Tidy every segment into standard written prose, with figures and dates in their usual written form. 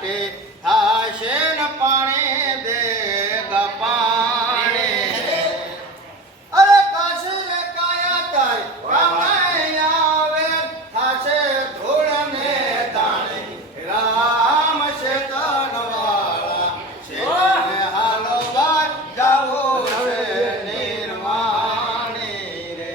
માટે થાશે ન પાણી દે પાણી અરે કાશી ને કાયા તારી કામે આવે થાશે ધૂળ ને દાણી રામ છે તનવાળા છે હાલો બાર જાવો છે નિર્માણી રે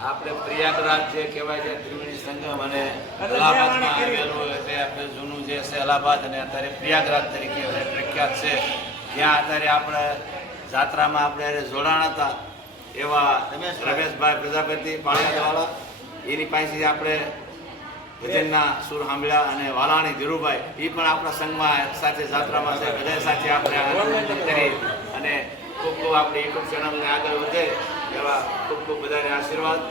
આપણે પ્રયાગરાજ જે કહેવાય છે ત્રિવેણી સંગમ અને અલ્હાબાદમાં આવેલું એટલે આપણે જૂનું જે છે અલ્હાબાદ અને અત્યારે પ્રયાગરાજ તરીકે પ્રખ્યાત છે ત્યાં અત્યારે આપણે જાત્રામાં આપણે જોડાણ હતા એવા રમેશભાઈ પ્રજાપતિ પાળિયાદવાળા એની પાસેથી આપણે ભજનના સુર સાંભળ્યા અને વાલાણી ધીરુભાઈ એ પણ આપણા સંઘમાં સાથે જાત્રામાં છે બધા સાથે આપણે આનંદ કરી અને ખૂબ ખૂબ આપણી યુટ્યુબ ચેનલને આગળ વધે એવા ખૂબ ખૂબ બધાને આશીર્વાદ.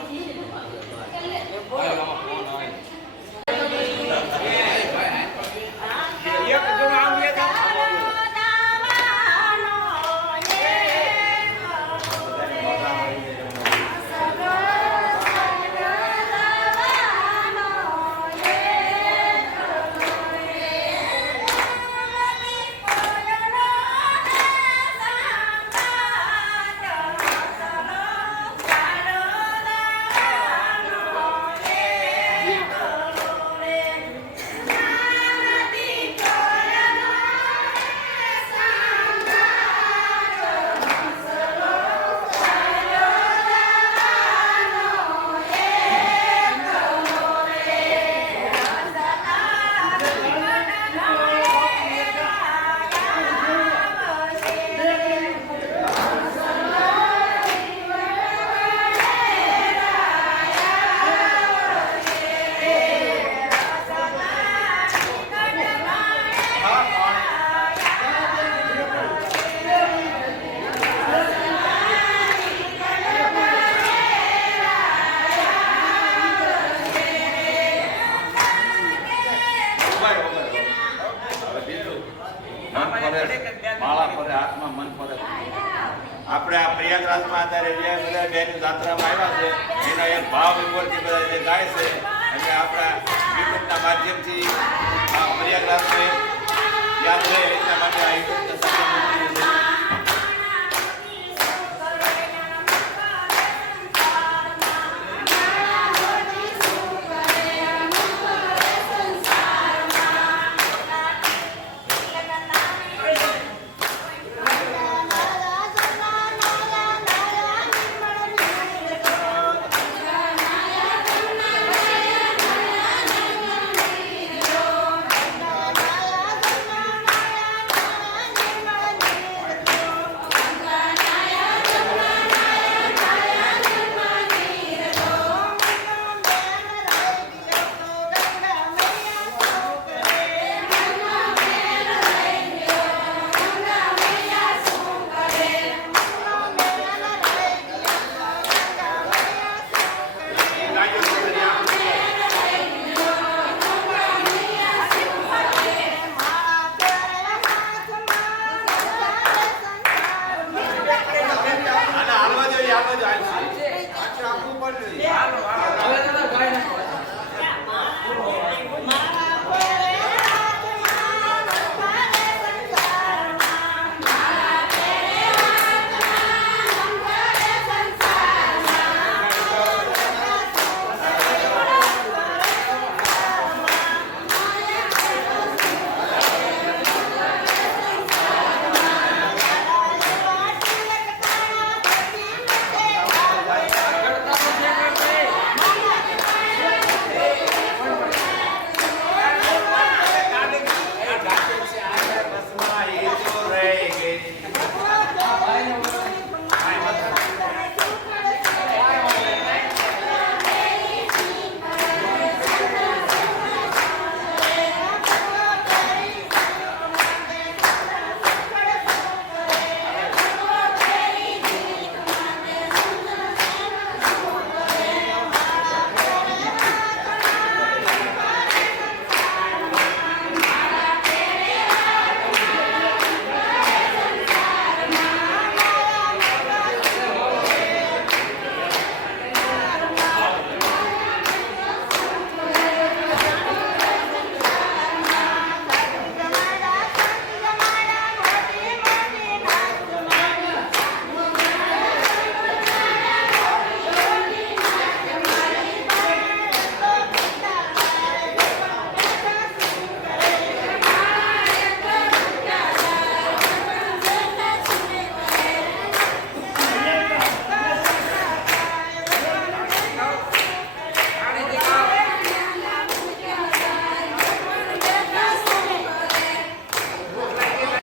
આપણે આ પ્રયાગરાજમાં અત્યારે જે બધા બેની જાત્રામાં આવ્યા છે એના એક ભાવ ઉપરથી બધા જે ગાય છે અને આપણા યુટ્યુબના માધ્યમથી આ પ્રયાગરાજને યાદ રહે એટલા માટે આ યુટ્યુબ